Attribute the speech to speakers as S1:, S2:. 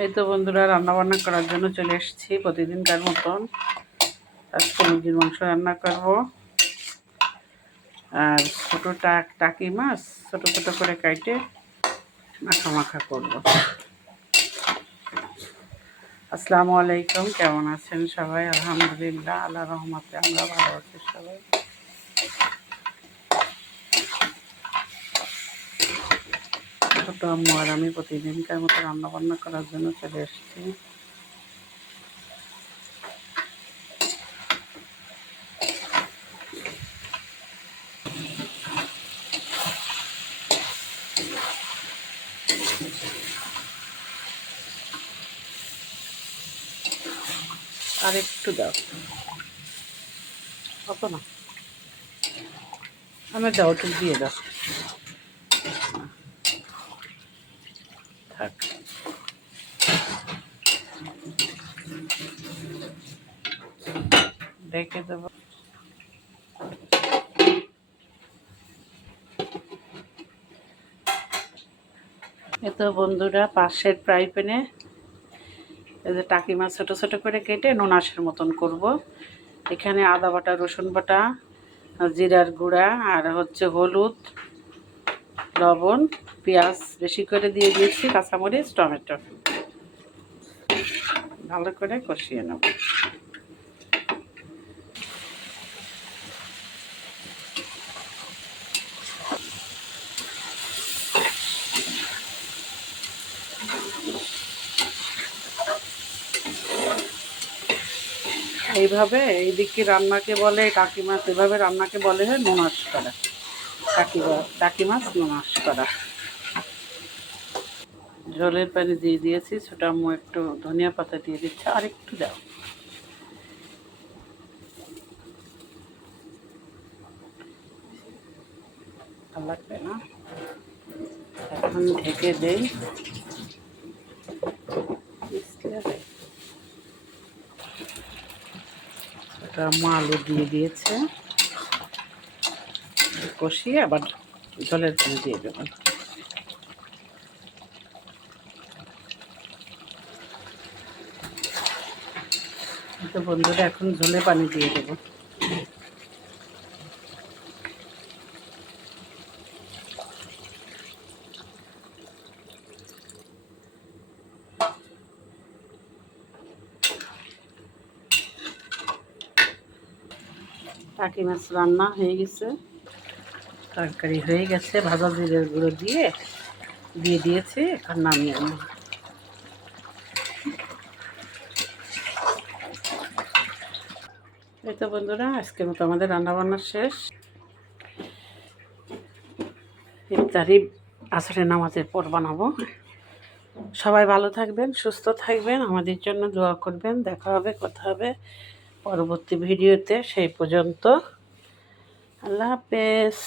S1: এই তো বন্ধুরা রান্না বান্না করার জন্য চলে এসেছি প্রতিদিনকার মতন। আজকে মুরগির মাংস রান্না করব। আর ছোটো টাক, টাকি মাছ ছোটো ছোটো করে কাইটে মাখা মাখা করব। আসসালামু আলাইকুম, কেমন আছেন সবাই? আলহামদুলিল্লাহ আল্লাহ রহমতে আমরা ভালো আছি সবাই। ছোটো আম্মু আর আমি প্রতিদিনকার মতো রান্না বান্না করার জন্য চলে এসেছি। আর একটু দাও। অত না। আমি দাও, একটু দিয়ে দাও। থাক। রেখে দেবো। এ তো বন্ধুরা পাশের ফ্রাই প্যানে এই যে টাকি মাছ ছোটো ছোটো করে কেটে নোনাসের মতন করব। এখানে আদা বাটা, রসুন বাটা, জিরার গুঁড়া আর হচ্ছে হলুদ। লবণ, পেঁয়াজ বেশি করে দিয়ে দিয়েছি, কাঁচামরিচ, টমেটো। ভালো করে কষিয়ে নেব। এইভাবে এইদিকে রান্নাকে বলে, কাকিমা এভাবে রান্নাকে বলে হয় নোনাস করা। টাকি টাকি মাছ নোনাস করা জলের পানি দিয়ে দিয়েছি ছোটা আম্মু একটু ধনিয়া পাতা দিয়ে দিচ্ছে, আর একটু দাও। ভালো লাগবে না? এখন ঢেকে দেই। আম্মু আলু দিয়ে দিয়েছে। কষিয়ে আবার জলের পানি দিয়ে দেবেন তো বন্ধুরা, এখন ঝোলে পানি দিয়ে দেবো। টাকি মাছ রান্না হয়ে গেছে। তরকারি হয়ে গেছে, ভাজা জিরের গুঁড়ো দিয়ে দিয়ে দিয়েছি এখন নামিয়ে নেব এই তো বন্ধুরা, আজকের মতো আমাদের রান্নাবান্না শেষ। ইফতারি আসরে নামাজের পর বানাবো। সবাই ভালো থাকবেন, সুস্থ থাকবেন, আমাদের জন্য দোয়া করবেন। দেখা হবে, কথা হবে পরবর্তী ভিডিওতে, সেই পর্যন্ত। আল্লাহ হাফেজ।